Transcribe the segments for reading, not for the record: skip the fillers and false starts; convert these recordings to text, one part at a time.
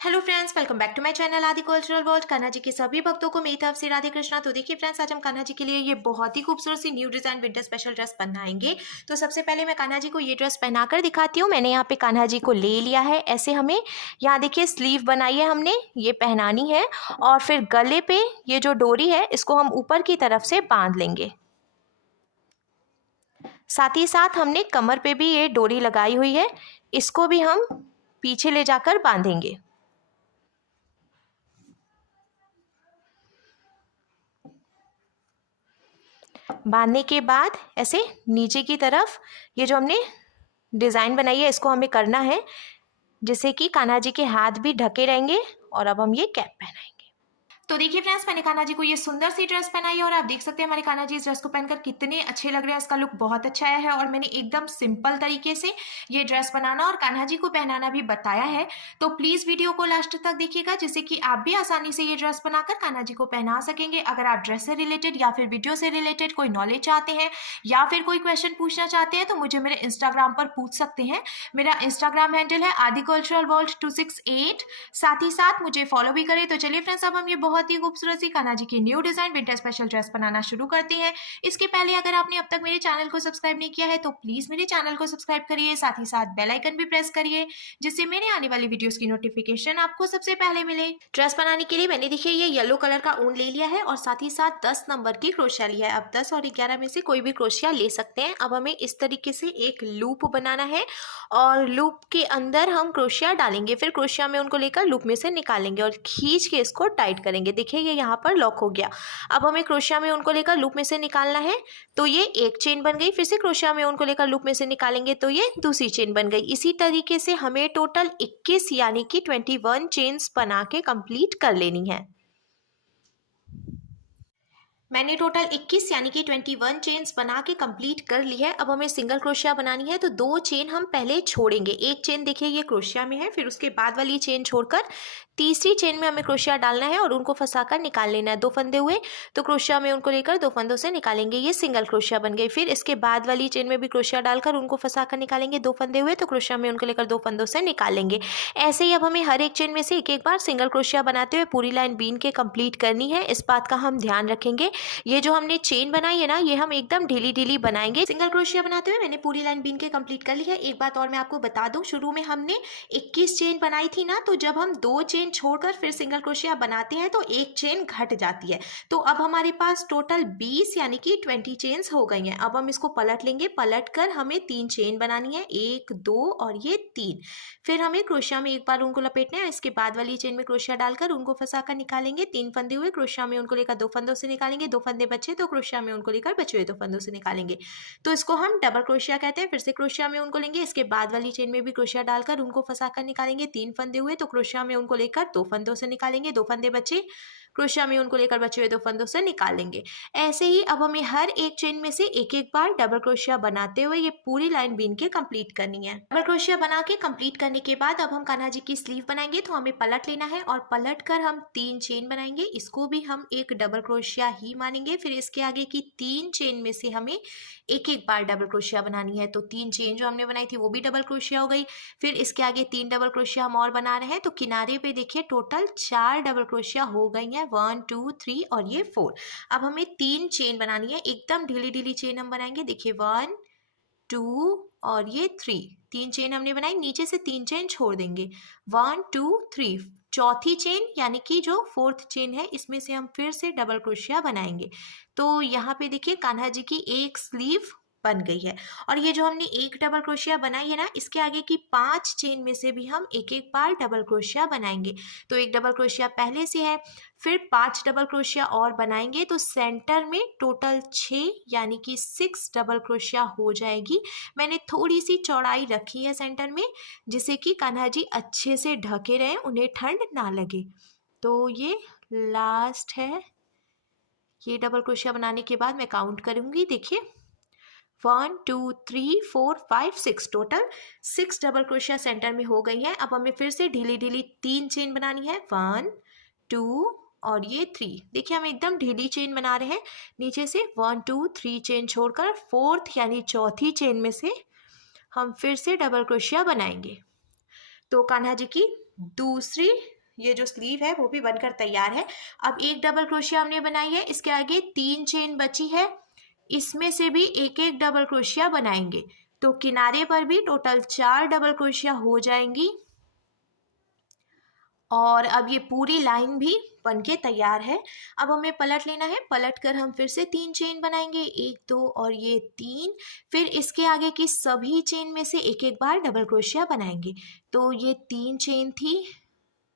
Hello friends, welcome back to my channel Aadi cultural world. Kanha ji के सभी भक्तों को मेरी तरफ से राधे कृष्णा। तो देखिए फ्रेंड्स, आज हम कान्हा जी के लिए ये बहुत ही खूबसूरत सी new design winter special dress बनाएंगे। तो सबसे पहले मैं कान्हा जी को ये ड्रेस पहनाकर दिखाती हूँ। मैंने यहाँ पे कान्हा जी को ले लिया है। ऐसे हमें यहाँ देखिए स्लीव बनाई है, हमने ये पहनानी है और फिर गले पे ये जो डोरी है इसको हम ऊपर की तरफ से बांध लेंगे। साथ ही साथ हमने कमर पे भी ये डोरी लगाई हुई है, इसको भी हम पीछे ले जाकर बांधेंगे। बांधने के बाद ऐसे नीचे की तरफ ये जो हमने डिज़ाइन बनाई है इसको हमें करना है, जिससे कि कान्हा जी के हाथ भी ढके रहेंगे। और अब हम ये कैप पहनाएंगे। तो देखिए फ्रेंड्स, मैंने कान्हा जी को ये सुंदर सी ड्रेस पहनाई है और आप देख सकते हैं हमारे कान्हा जी इस ड्रेस को पहनकर कितने अच्छे लग रहे हैं। इसका लुक बहुत अच्छा आया है और मैंने एकदम सिंपल तरीके से ये ड्रेस बनाना और कान्हा जी को पहनाना भी बताया है। तो प्लीज वीडियो को लास्ट तक देखिएगा, जिससे कि आप भी आसानी से ये ड्रेस बनाकर कान्हा जी को पहना सकेंगे। अगर आप ड्रेस से रिलेटेड या फिर वीडियो से रिलेटेड कोई नॉलेज चाहते हैं या फिर कोई क्वेश्चन पूछना चाहते हैं तो मुझे मेरे इंस्टाग्राम पर पूछ सकते हैं। मेरा इंस्टाग्राम हैंडल है आदि कल्चरल वर्ल्ड 268। साथ ही साथ मुझे फॉलो भी करें। तो चलिए फ्रेंड्स, अब हम ये बहुत ही खूबसूरत सी कान्हा जी की new design winter special dress बनाना शुरू करते हैं। इसके पहले अगर आपने अब तक मेरे चैनल को सब्सक्राइब नहीं किया है तो प्लीज मेरे चैनल को सब्सक्राइब करिए, साथ ही साथ बेल आइकन भी प्रेस करिए, जिससे मेरे आने वाली वीडियोस की नोटिफिकेशन आपको सबसे पहले मिले। ड्रेस बनाने के लिए मैंने देखिए ये येलो कलर का ऊन ले लिया है और साथ ही साथ 10 नंबर की क्रोशिया लिया है। अब 10 और 11 में से कोई भी क्रोशिया ले सकते हैं। अब हमें इस तरीके से एक लूप बनाना है और लूप के अंदर हम क्रोशिया डालेंगे, फिर क्रोशिया में उनको लेकर लूप में से निकालेंगे और खींच के इसको टाइट करेंगे। देखिए ये यहाँ पर लॉक हो गया। अब हमें क्रोशिया में उनको लेकर लूप में से निकालना है, तो ये एक चेन बन गई। फिर से क्रोशिया में उनको लेकर लूप में से निकालेंगे तो ये दूसरी चेन बन गई। इसी तरीके से हमें टोटल 21 यानी कि 21 चेन्स बना के कंप्लीट कर लेनी है। मैंने टोटल 21 यानी कि 21 चेन्स बना के कंप्लीट कर ली है। अब हमें सिंगल क्रोशिया बनानी है, तो 2 चेन हम पहले छोड़ेंगे। एक चेन देखिए ये क्रोशिया में है, फिर उसके बाद वाली चेन छोड़कर तीसरी चेन में हमें क्रोशिया डालना है और उनको फंसाकर निकाल लेना है। 2 फंदे हुए तो क्रोशिया में उनको लेकर 2 फंदों से निकालेंगे, ये सिंगल क्रोशिया बन गई। फिर इसके बाद वाली चेन में भी क्रोशिया डालकर उनको फंसाकर निकालेंगे। 2 फंदे हुए तो क्रोशिया में उनको लेकर 2 फंदों से निकालेंगे। ऐसे ही अब हमें हर एक चेन में से एक एक बार सिंगल क्रोशिया बनाते हुए पूरी लाइन बीन के कंप्लीट करनी है। इस बात का हम ध्यान रखेंगे। ये जो हमने चेन बनाई है ना, ये हम एकदम ढीली ढीली बनाएंगे। सिंगल क्रोशिया बनाते हुए मैंने पूरी लाइन बीन के कंप्लीट कर ली है। एक बात और मैं आपको बता दूं, शुरू में हमने 21 चेन बनाई थी ना, तो जब हम 2 चेन छोड़कर फिर सिंगल क्रोशिया बनाते हैं तो एक चेन घट जाती है। तो अब हमारे पास टोटल 20 यानी कि 20 चेन्स हो गई हैं। अब हम इसको पलट लेंगे। पलट कर हमें 3 चेन बनानी है, 1 2 और ये 3। फिर हमें क्रोशिया में एक बार उनको लपेटना है, इसके बाद वाली चेन में क्रोशिया डालकर उनको फंसाकर निकालेंगे। 3 फंदे हुए क्रोशिया में उनको लेकर 2 फंदों से निकालेंगे। 2 फंदे बचे तो क्रोशिया में उनको लेकर बचे हुए 2 फंदों से निकालेंगे। तो इसको हम डबल क्रोशिया कहते हैं। फिर से क्रोशिया में उनको लेंगे, इसके बाद वाली चेन में भी क्रोशिया डालकर उनको फंसाकर निकालेंगे। 3 फंदे हुए तो क्रोशिया में उनको लेकर 2 फंदों से निकालेंगे। 2 फंदे बचे, क्रोशिया में उनको लेकर बचे हुए 2 फंदों से निकालेंगे। ऐसे ही अब हमें हर एक चेन में से एक एक बार डबल क्रोशिया बनाते हुए ये पूरी लाइन बीन के कंप्लीट करनी है। डबल क्रोशिया बना के कंप्लीट करने के बाद अब हम कान्हा जी की स्लीव बनाएंगे, तो हमें पलट लेना है और पलट कर हम 3 चेन बनाएंगे। इसको भी हम एक डबल क्रोशिया ही मानेंगे। फिर इसके आगे की 3 चेन में से हमें एक एक बार डबल क्रोशिया बनानी है। तो 3 चेन जो हमने बनाई थी वो भी डबल क्रोशिया हो गई। फिर इसके आगे 3 डबल क्रोशिया हम और बना रहे हैं, तो किनारे पे देखिए टोटल 4 डबल क्रोशिया हो गई हैं, 1 2 3 और ये 4। अब हमें 3 चेन बनानी है, एकदम ढीली ढीली चेन हम बनाएंगे। देखिए 1 2 और ये 3 चेन हमने बनाई। नीचे से 3 चेन छोड़ देंगे, 1 2 3। चौथी चेन यानी कि जो 4th चेन है, इसमें से हम फिर से डबल क्रोशिया बनाएंगे। तो यहाँ पे देखिए कान्हा जी की एक स्लीव बन गई है। और ये जो हमने एक डबल क्रोशिया बनाई है ना, इसके आगे की 5 चेन में से भी हम एक एक बार डबल क्रोशिया बनाएंगे। तो एक डबल क्रोशिया पहले से है, फिर 5 डबल क्रोशिया और बनाएंगे, तो सेंटर में टोटल 6 यानी कि 6 डबल क्रोशिया हो जाएगी। मैंने थोड़ी सी चौड़ाई रखी है सेंटर में, जिससे कि कान्हा जी अच्छे से ढके रहें, उन्हें ठंड ना लगे। तो ये लास्ट है। ये डबल क्रोशिया बनाने के बाद मैं काउंट करूंगी। देखिए 1 2 3 4 5 6, टोटल 6 डबल क्रोशिया सेंटर में हो गई है। अब हमें फिर से ढीली ढीली 3 चेन बनानी है, 1 2 और ये 3। देखिए हम एकदम ढीली चेन बना रहे हैं। नीचे से 1 2 3 चेन छोड़कर 4th यानी चौथी चेन में से हम फिर से डबल क्रोशिया बनाएंगे। तो कान्हा जी की दूसरी ये जो स्लीव है वो भी बनकर तैयार है। अब एक डबल क्रोशिया हमने बनाई है, इसके आगे 3 चेन बची है, इसमें से भी एक एक डबल क्रोशिया बनाएंगे, तो किनारे पर भी टोटल 4 डबल क्रोशिया हो जाएंगी। और अब ये पूरी लाइन भी बनके तैयार है। अब हमें पलट लेना है, पलट कर हम फिर से 3 चेन बनाएंगे, 1 2 और ये 3। फिर इसके आगे की सभी चेन में से एक एक बार डबल क्रोशिया बनाएंगे। तो ये 3 चेन थी,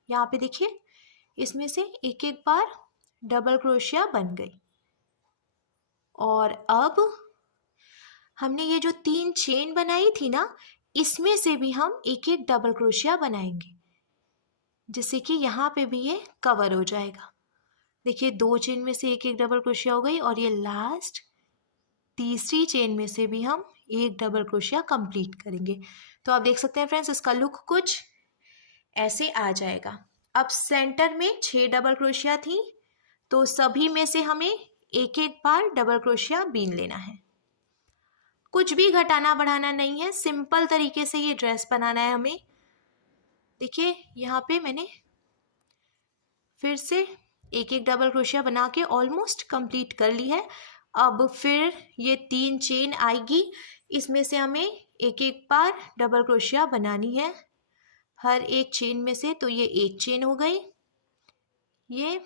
यहाँ पे देखिए, इसमें से एक एक बार डबल क्रोशिया बन गई। और अब हमने ये जो 3 चेन बनाई थी ना, इसमें से भी हम एक एक डबल क्रोशिया बनाएंगे, जिससे कि यहाँ पे भी ये कवर हो जाएगा। देखिए 2 चेन में से एक एक डबल क्रोशिया हो गई, और ये लास्ट तीसरी चेन में से भी हम एक डबल क्रोशिया कंप्लीट करेंगे। तो आप देख सकते हैं फ्रेंड्स, इसका लुक कुछ ऐसे आ जाएगा। अब सेंटर में 6 डबल क्रोशिया थी, तो सभी में से हमें एक एक बार डबल क्रोशिया बीन लेना है। कुछ भी घटाना बढ़ाना नहीं है, सिंपल तरीके से ये ड्रेस बनाना है हमें। देखिए यहाँ पे मैंने फिर से एक एक डबल क्रोशिया बना के ऑलमोस्ट कंप्लीट कर ली है। अब फिर ये 3 चेन आएगी, इसमें से हमें एक एक बार डबल क्रोशिया बनानी है हर एक चेन में से। तो ये एक चेन हो गई, ये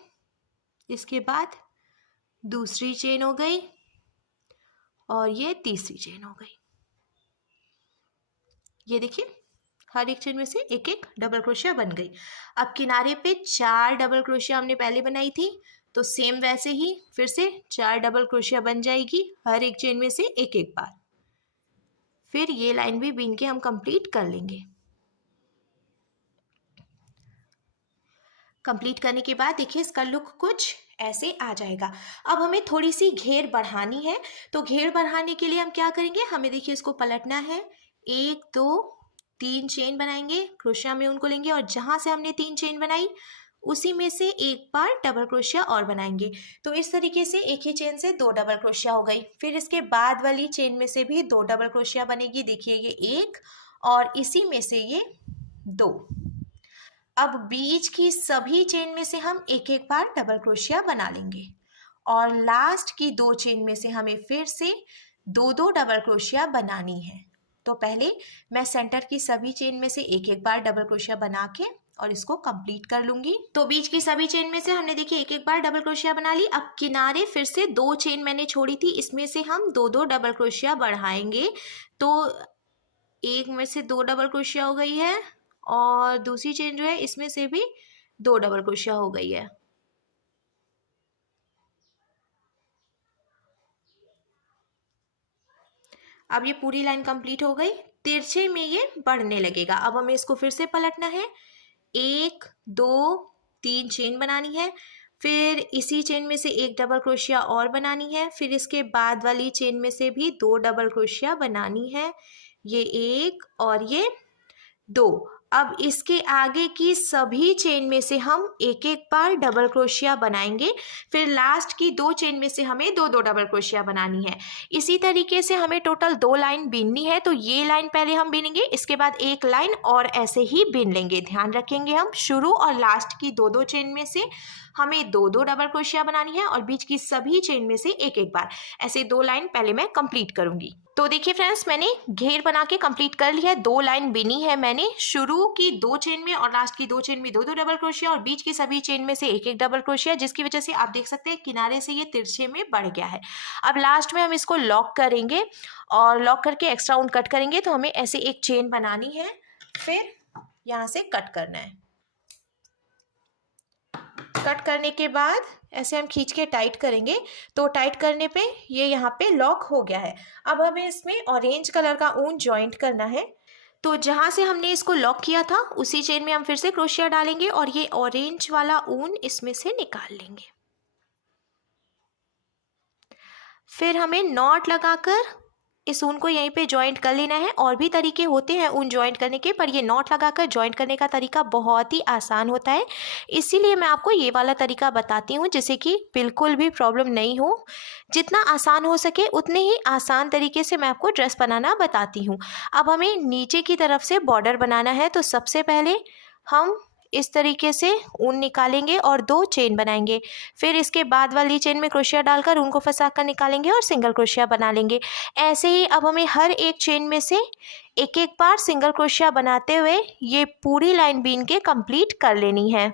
इसके बाद दूसरी चेन हो गई, और ये तीसरी चेन हो गई। ये देखिए हर एक चेन में से एक एक डबल क्रोशिया बन गई। अब किनारे पे 4 डबल क्रोशिया हमने पहले बनाई थी, तो सेम वैसे ही फिर से 4 डबल क्रोशिया बन जाएगी हर एक चेन में से एक एक बार। फिर ये लाइन भी बीन के हम कंप्लीट कर लेंगे। कंप्लीट करने के बाद देखिए इसका लुक कुछ ऐसे आ जाएगा। अब हमें थोड़ी सी घेर बढ़ानी है, तो घेर बढ़ाने के लिए हम क्या करेंगे, हमें देखिए इसको पलटना है, 1 2 3 चेन बनाएंगे, क्रोशिया में उनको लेंगे, और जहाँ से हमने 3 चेन बनाई उसी में से एक बार डबल क्रोशिया और बनाएंगे। तो इस तरीके से एक ही चेन से 2 डबल क्रोशिया हो गई। फिर इसके बाद वाली चेन में से भी 2 डबल क्रोशिया बनेगी। देखिए ये 1 और इसी में से ये 2। अब बीच की सभी चेन में से हम एक एक बार डबल क्रोशिया बना लेंगे, और लास्ट की 2 चेन में से हमें फिर से 2 डबल क्रोशिया बनानी है। तो पहले मैं सेंटर की सभी चेन में से एक एक बार डबल क्रोशिया बना के और इसको कंप्लीट कर लूंगी। तो बीच की सभी चेन में से हमने देखिए एक एक बार डबल क्रोशिया बना ली। अब किनारे फिर से 2 चेन मैंने छोड़ी थी, इसमें से हम 2 डबल क्रोशिया बढ़ाएंगे। तो एक में से 2 डबल क्रोशिया हो गई है, और दूसरी चेन जो है इसमें से भी 2 डबल क्रोशिया हो गई है। अब ये पूरी लाइन कंप्लीट हो गई। तिरछे में ये बढ़ने लगेगा। अब हमें इसको फिर से पलटना है, 1 2 3 चेन बनानी है, फिर इसी चेन में से एक डबल क्रोशिया और बनानी है, फिर इसके बाद वाली चेन में से भी 2 डबल क्रोशिया बनानी है, ये 1 और ये 2। अब इसके आगे की सभी चेन में से हम एक एक बार डबल क्रोशिया बनाएंगे, फिर लास्ट की 2 चेन में से हमें 2 डबल क्रोशिया बनानी है। इसी तरीके से हमें टोटल 2 लाइन बीननी है। तो ये लाइन पहले हम बीनेंगे, इसके बाद एक लाइन और ऐसे ही बीन लेंगे। ध्यान रखेंगे हम शुरू और लास्ट की 2 चेन में से हमें 2 डबल क्रोशिया बनानी है, और बीच की सभी चेन में से एक एक बार। ऐसे 2 लाइन पहले मैं कंप्लीट करूंगी। तो देखिए फ्रेंड्स, मैंने घेर बना के कंप्लीट कर लिया है। 2 लाइन बिनी है मैंने, शुरू की 2 चेन में और लास्ट की 2 चेन में 2 डबल क्रोशिया, और बीच की सभी चेन में से एक एक डबल क्रोशिया, जिसकी वजह से आप देख सकते हैं किनारे से ये तिरछे में बढ़ गया है। अब लास्ट में हम इसको लॉक करेंगे, और लॉक करके एक्स्ट्रा ऊन कट करेंगे। तो हमें ऐसे एक चेन बनानी है, फिर यहाँ से कट करना है। कट करने के बाद ऐसे हम खींच के टाइट करेंगे, तो टाइट करने पे ये यहाँ पे लॉक हो गया है। अब हमें इसमें ऑरेंज कलर का ऊन जॉइंट करना है। तो जहाँ से हमने इसको लॉक किया था उसी चेन में हम फिर से क्रोशिया डालेंगे, और ये ऑरेंज वाला ऊन इसमें से निकाल लेंगे। फिर हमें नॉट लगाकर इस ऊन को यहीं पे जॉइंट कर लेना है। और भी तरीके होते हैं ऊन जॉइंट करने के, पर ये नॉट लगाकर जॉइंट करने का तरीका बहुत ही आसान होता है, इसीलिए मैं आपको ये वाला तरीका बताती हूँ, जिससे कि बिल्कुल भी प्रॉब्लम नहीं हो। जितना आसान हो सके उतने ही आसान तरीके से मैं आपको ड्रेस बनाना बताती हूँ। अब हमें नीचे की तरफ से बॉर्डर बनाना है। तो सबसे पहले हम इस तरीके से ऊन निकालेंगे और 2 चेन बनाएंगे। फिर इसके बाद वाली चेन में क्रोशिया डालकर ऊन को फंसा कर निकालेंगे और सिंगल क्रोशिया बना लेंगे। ऐसे ही अब हमें हर एक चेन में से एक एक बार सिंगल क्रोशिया बनाते हुए ये पूरी लाइन बीन के कंप्लीट कर लेनी है।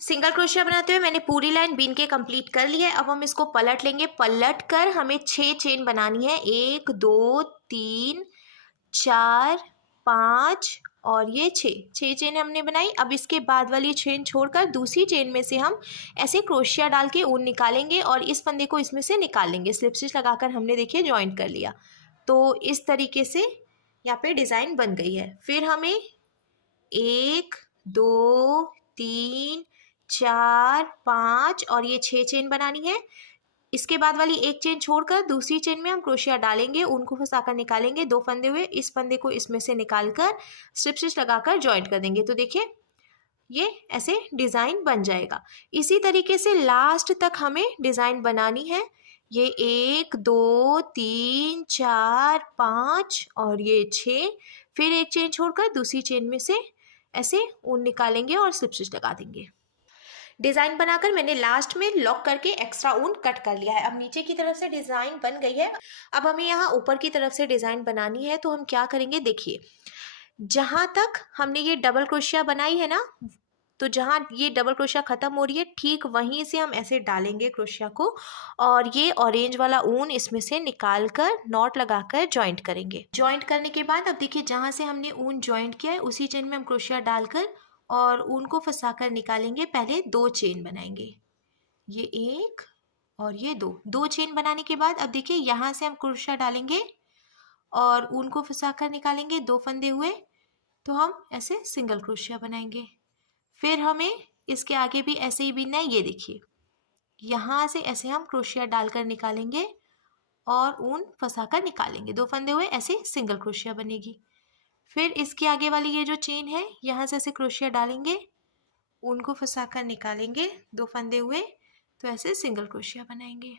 सिंगल क्रोशिया बनाते हुए मैंने पूरी लाइन बीन के कंप्लीट कर ली है। अब हम इसको पलट लेंगे। पलट कर हमें 6 चेन बनानी है। 1 2 3 4 5 और ये 6 चेन हमने बनाई। अब इसके बाद वाली चेन छोड़कर दूसरी चेन में से हम ऐसे क्रोशिया डाल के ऊन निकालेंगे और इस फंदे को इसमें से निकाल लेंगे। स्लिप स्टिच लगाकर हमने देखिए जॉइंट कर लिया। तो इस तरीके से यहाँ पे डिज़ाइन बन गई है। फिर हमें 1 2 3 4 5 और ये 6 चेन बनानी है। इसके बाद वाली एक चेन छोड़कर दूसरी चेन में हम क्रोशिया डालेंगे, ऊन को फंसाकर निकालेंगे। 2 फंदे हुए, इस फंदे को इसमें से निकालकर स्ट्रिप स्टिच लगाकर जॉइंट कर देंगे। तो देखिए ये ऐसे डिज़ाइन बन जाएगा। इसी तरीके से लास्ट तक हमें डिज़ाइन बनानी है। ये 1 2 3 4 5 और ये 6। फिर एक चेन छोड़कर दूसरी चेन में से ऐसे ऊन निकालेंगे और स्लिप स्टिच लगा देंगे। डिज़ाइन बनाकर मैंने लास्ट में लॉक करके एक्स्ट्रा ऊन कट कर लिया है। अब नीचे की तरफ से डिज़ाइन बन गई है। अब हमें यहाँ ऊपर की तरफ से डिज़ाइन बनानी है। तो हम क्या करेंगे, देखिए जहाँ तक हमने ये डबल क्रोशिया बनाई है ना, तो जहाँ ये डबल क्रोशिया ख़त्म हो रही है ठीक वहीं से हम ऐसे डालेंगे क्रोशिया को और ये ऑरेंज वाला ऊन इसमें से निकाल कर नॉट लगाकर जॉइंट करेंगे। जॉइंट करने के बाद अब देखिए जहाँ से हमने ऊन जॉइंट किया है उसी चेन में हम क्रोशिया डालकर और ऊन को फंसाकर निकालेंगे। पहले 2 चेन बनाएंगे, ये 1 और ये 2 चेन बनाने के बाद अब देखिए यहाँ से हम क्रोशिया डालेंगे और ऊन को फंसाकर निकालेंगे। 2 फंदे हुए तो हम ऐसे सिंगल क्रोशिया बनाएंगे। फिर हमें इसके आगे भी ऐसे ही बीनना है। ये देखिए यहाँ से ऐसे हम क्रोशिया डालकर निकालेंगे और ऊन फंसाकर निकालेंगे। 2 फंदे हुए, ऐसे सिंगल क्रोशिया बनेगी। फिर इसके आगे वाली ये जो चेन है यहाँ से ऐसे क्रोशिया डालेंगे, ऊन को फंसाकर निकालेंगे। 2 फंदे हुए तो ऐसे सिंगल क्रोशिया बनाएंगे।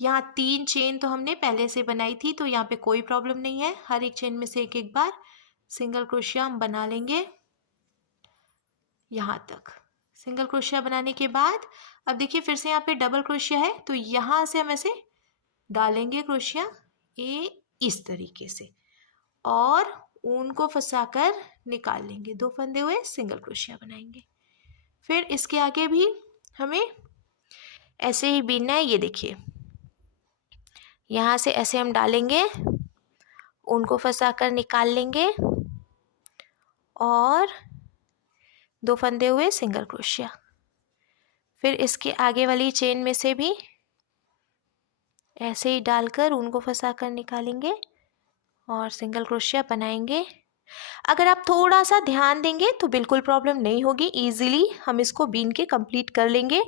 यहाँ 3 चेन तो हमने पहले से बनाई थी तो यहाँ पे कोई प्रॉब्लम नहीं है। हर एक चेन में से एक एक बार सिंगल क्रोशिया हम बना लेंगे। यहाँ तक सिंगल क्रोशिया बनाने के बाद अब देखिए फिर से यहाँ पे डबल क्रोशिया है तो यहाँ से हम ऐसे डालेंगे क्रोशिया इस तरीके से और ऊन को फंसाकर निकाल लेंगे। 2 फंदे हुए, सिंगल क्रोशिया बनाएंगे। फिर इसके आगे भी हमें ऐसे ही बीनना है। ये देखिए यहाँ से ऐसे हम डालेंगे, ऊन को फंसाकर निकाल लेंगे और 2 फंदे हुए, सिंगल क्रोशिया। फिर इसके आगे वाली चेन में से भी ऐसे ही डालकर ऊन को फंसाकर निकालेंगे और सिंगल क्रोशिया बनाएंगे। अगर आप थोड़ा सा ध्यान देंगे तो बिल्कुल प्रॉब्लम नहीं होगी, इजीली हम इसको बीन के कंप्लीट कर लेंगे।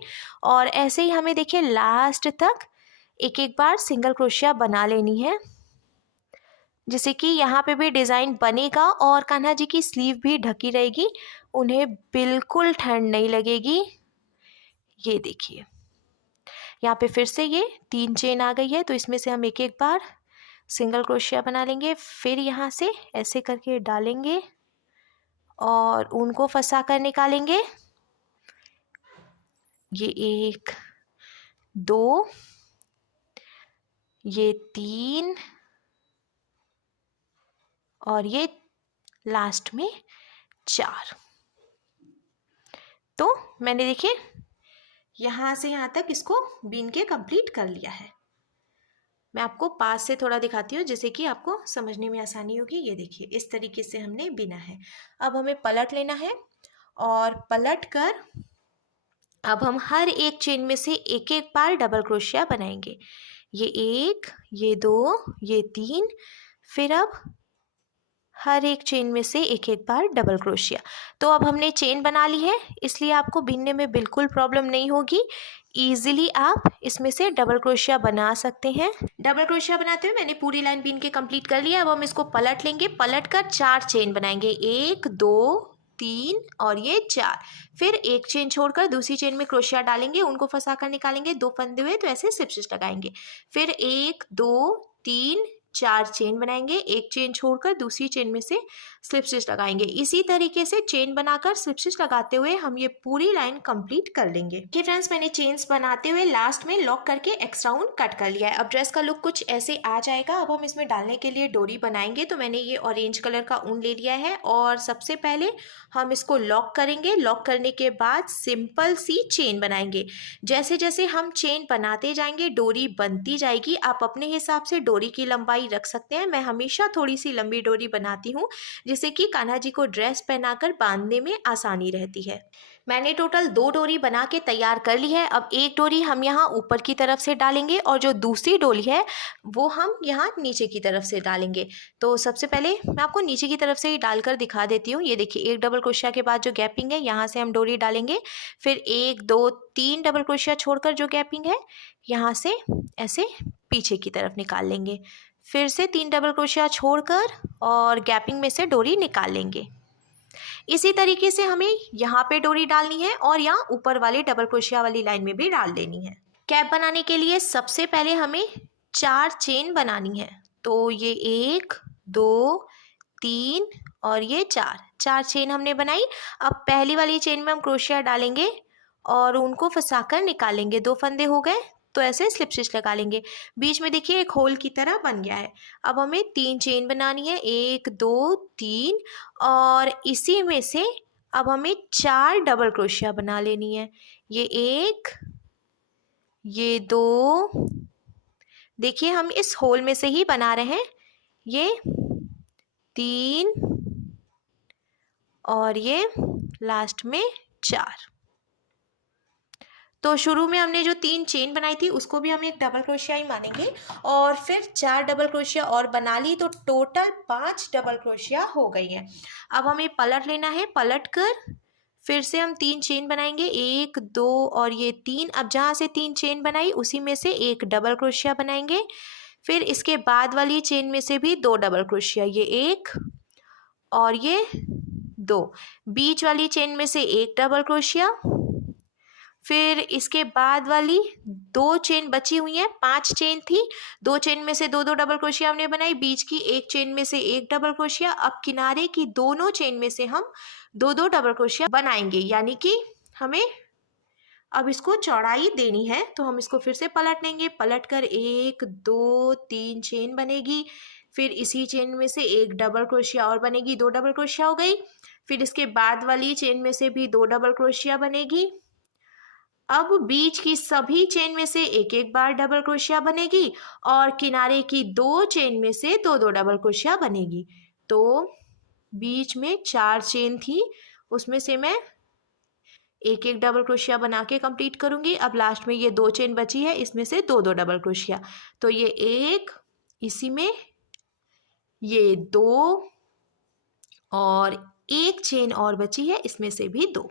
और ऐसे ही हमें देखिए लास्ट तक एक एक बार सिंगल क्रोशिया बना लेनी है, जिससे कि यहाँ पे भी डिज़ाइन बनेगा और कान्हा जी की स्लीव भी ढकी रहेगी, उन्हें बिल्कुल ठंड नहीं लगेगी। ये देखिए यहाँ पे फिर से ये 3 चेन आ गई है तो इसमें से हम एक एक बार सिंगल क्रोशिया बना लेंगे। फिर यहाँ से ऐसे करके डालेंगे और ऊन को फंसा कर निकालेंगे। ये 1 2 ये 3 और ये लास्ट में 4। तो मैंने देखिए यहाँ से यहाँ तक इसको बीन के कंप्लीट कर लिया है। मैं आपको पास से थोड़ा दिखाती हूँ जिससे कि आपको समझने में आसानी होगी। ये देखिए इस तरीके से हमने बिना है। अब हमें पलट लेना है और पलट कर अब हम हर एक चेन में से एक एक बार डबल क्रोशिया बनाएंगे। ये 1 ये 2 ये 3। फिर अब हर एक चेन में से एक एक बार डबल क्रोशिया। तो अब हमने चेन बना ली है, इसलिए आपको बिनने में बिल्कुल प्रॉब्लम नहीं होगी। ईजिली आप इसमें से डबल क्रोशिया बना सकते हैं। डबल क्रोशिया बनाते हुए मैंने पूरी लाइन बीन के कंप्लीट कर लिया। अब हम इसको पलट लेंगे, पलट कर 4 चेन बनाएंगे। 1 2 3 और ये 4। फिर एक चेन छोड़कर दूसरी चेन में क्रोशिया डालेंगे, उनको फंसा कर निकालेंगे। 2 फंदे हुए तो ऐसे स्लिप स्टिच लगाएंगे। फिर 1 2 3 4 चेन बनाएंगे, एक चेन छोड़कर दूसरी चेन में से स्लिप स्टिच लगाएंगे। इसी तरीके से चेन बनाकर स्लिप स्टिच लगाते हुए हम ये पूरी लाइन कंप्लीट कर लेंगे। कि फ्रेंड्स मैंने चेन्स बनाते हुए लास्ट में लॉक करके एक्स्ट्रा ऊन कट कर लिया है। अब ड्रेस का लुक कुछ ऐसे आ जाएगा। अब हम इसमें डालने के लिए डोरी बनाएंगे। तो मैंने ये ऑरेंज कलर का ऊन ले लिया है और सबसे पहले हम इसको लॉक करेंगे। लॉक करने के बाद सिंपल सी चेन बनाएंगे। जैसे जैसे हम चेन बनाते जाएंगे डोरी बनती जाएगी। आप अपने हिसाब से डोरी की लंबाई रख सकते हैं। मैं हमेशा थोड़ी सी लंबी डोरी बनाती हूँ जिससे कि कान्हा जी को ड्रेस पहनाकर बांधने में आसानी रहती है। मैंने टोटल 2 डोरी बना के तैयार कर ली है। अब एक डोरी हम यहाँ ऊपर की तरफ से डालेंगे और जो दूसरी डोरी है वो हम यहाँ नीचे की तरफ से डालेंगे। तो सबसे पहले मैं आपको नीचे की तरफ से ही डालकर दिखा देती हूँ। ये देखिए, एक डबल क्रोशिया के बाद जो गैपिंग है यहाँ से हम डोरी डालेंगे, फिर 1 2 3 डबल क्रोशिया छोड़कर जो गैपिंग है यहाँ से ऐसे पीछे की तरफ निकाल लेंगे, फिर से 3 डबल क्रोशिया छोड़कर और गैपिंग में से डोरी निकाल लेंगे। इसी तरीके से हमें यहाँ पे डोरी डालनी है और यहाँ ऊपर वाले डबल क्रोशिया वाली लाइन में भी डाल देनी है। कैप बनाने के लिए सबसे पहले हमें 4 चेन बनानी है। तो ये 1 2 3 और ये 4 चेन हमने बनाई। अब पहली वाली चेन में हम क्रोशिया डालेंगे और उनको फंसाकर निकालेंगे। 2 फंदे हो गए तो ऐसे स्लिप स्टिच लगा लेंगे। बीच में देखिए एक होल की तरह बन गया है। अब हमें 3 चेन बनानी है, 1 2 3 और इसी में से अब हमें 4 डबल क्रोशिया बना लेनी है। ये 1 ये 2, देखिए हम इस होल में से ही बना रहे हैं, ये 3 और ये लास्ट में 4। तो शुरू में हमने जो 3 चेन बनाई थी उसको भी हम एक डबल क्रोशिया ही मानेंगे और फिर 4 डबल क्रोशिया और बना ली, तो टोटल 5 डबल क्रोशिया हो गई हैं। अब हमें पलट लेना है। पलट कर फिर से हम 3 चेन बनाएंगे, 1 2 और ये 3। अब जहाँ से 3 चेन बनाई उसी में से एक डबल क्रोशिया बनाएंगे, फिर इसके बाद वाली चेन में से भी 2 डबल क्रोशिया, ये 1 और ये 2। बीच वाली चेन में से एक डबल क्रोशिया, फिर इसके बाद वाली 2 चेन बची हुई हैं। 5 चेन थी, 2 चेन में से 2 डबल क्रोशिया हमने बनाई, बीच की एक चेन में से एक डबल क्रोशिया। अब किनारे की दोनों चेन में से हम 2 डबल क्रोशिया बनाएंगे, यानी कि हमें अब इसको चौड़ाई देनी है। तो हम इसको फिर से पलट लेंगे। पलट कर 1 2 3 चेन बनेगी, फिर इसी चेन में से एक डबल क्रोशिया और बनेगी, 2 डबल क्रोशिया हो गई। फिर इसके बाद वाली चेन में से भी 2 डबल क्रोशिया बनेगी। अब बीच की सभी चेन में से एक एक बार डबल क्रोशिया बनेगी और किनारे की 2 चेन में से 2 डबल क्रोशिया बनेगी। तो बीच में 4 चेन थी, उसमें से मैं एक एक डबल क्रोशिया बना के कंप्लीट करूंगी। अब लास्ट में ये 2 चेन बची है, इसमें से 2 डबल क्रोशिया। तो ये 1, इसी में ये 2 और एक चेन और बची है, इसमें से भी 2।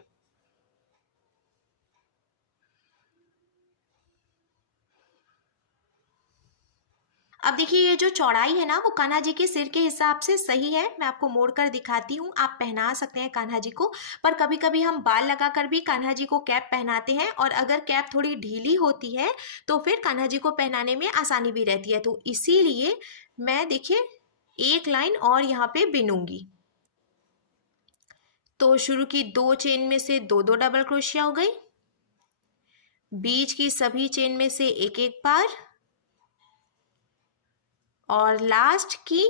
अब देखिए ये जो चौड़ाई है ना वो कान्हा जी के सिर के हिसाब से सही है। मैं आपको मोड़ कर दिखाती हूँ। आप पहना सकते हैं कान्हा जी को, पर कभी कभी हम बाल लगाकर भी कान्हा जी को कैप पहनाते हैं और अगर कैप थोड़ी ढीली होती है तो फिर कान्हा जी को पहनाने में आसानी भी रहती है। तो इसीलिए मैं देखिए एक लाइन और यहाँ पे बिनूंगी। तो शुरू की 2 चेन में से 2 डबल क्रोशिया हो गई, बीच की सभी चेन में से एक एक बार और लास्ट की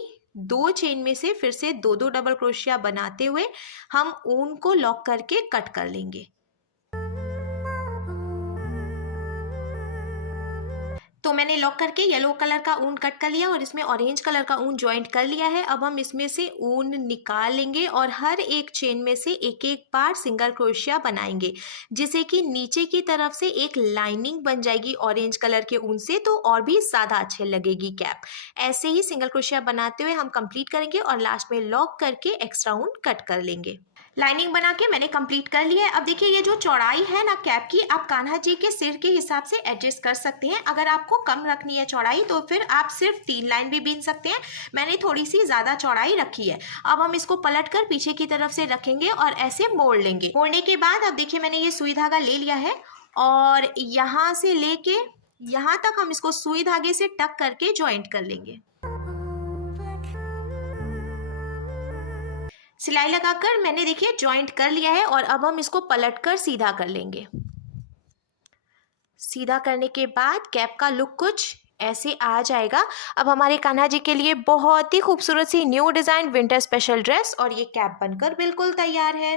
2 चेन में से फिर से 2 डबल क्रोशिया बनाते हुए हम ऊन को लॉक करके कट कर लेंगे। तो मैंने लॉक करके येलो कलर का ऊन कट कर लिया और इसमें ऑरेंज कलर का ऊन ज्वाइंट कर लिया है। अब हम इसमें से ऊन निकाल लेंगे और हर एक चेन में से एक एक बार सिंगल क्रोशिया बनाएंगे, जिससे कि नीचे की तरफ से एक लाइनिंग बन जाएगी ऑरेंज कलर के ऊन से, तो और भी ज़्यादा अच्छे लगेगी कैप। ऐसे ही सिंगल क्रोशिया बनाते हुए हम कंप्लीट करेंगे और लास्ट में लॉक करके एक्स्ट्रा ऊन कट कर लेंगे। लाइनिंग बना के मैंने कंप्लीट कर लिया है। अब देखिए ये जो चौड़ाई है ना कैप की, आप कान्हा जी के सिर के हिसाब से एडजस्ट कर सकते हैं। अगर आपको कम रखनी है चौड़ाई तो फिर आप सिर्फ 3 लाइन भी बीन सकते हैं। मैंने थोड़ी सी ज़्यादा चौड़ाई रखी है। अब हम इसको पलट कर पीछे की तरफ से रखेंगे और ऐसे मोड़ लेंगे। मोड़ने के बाद अब देखिए मैंने ये सुई धागा ले लिया है और यहाँ से लेके यहाँ तक हम इसको सुई धागे से टक करके ज्वाइंट कर लेंगे। सिलाई लगाकर मैंने देखिए जॉइंट कर लिया है और अब हम इसको पलटकर सीधा कर लेंगे। सीधा करने के बाद कैप का लुक कुछ ऐसे आ जाएगा। अब हमारे कान्हा जी के लिए बहुत ही खूबसूरत सी new design winter special dress और ये कैप बनकर बिल्कुल तैयार है।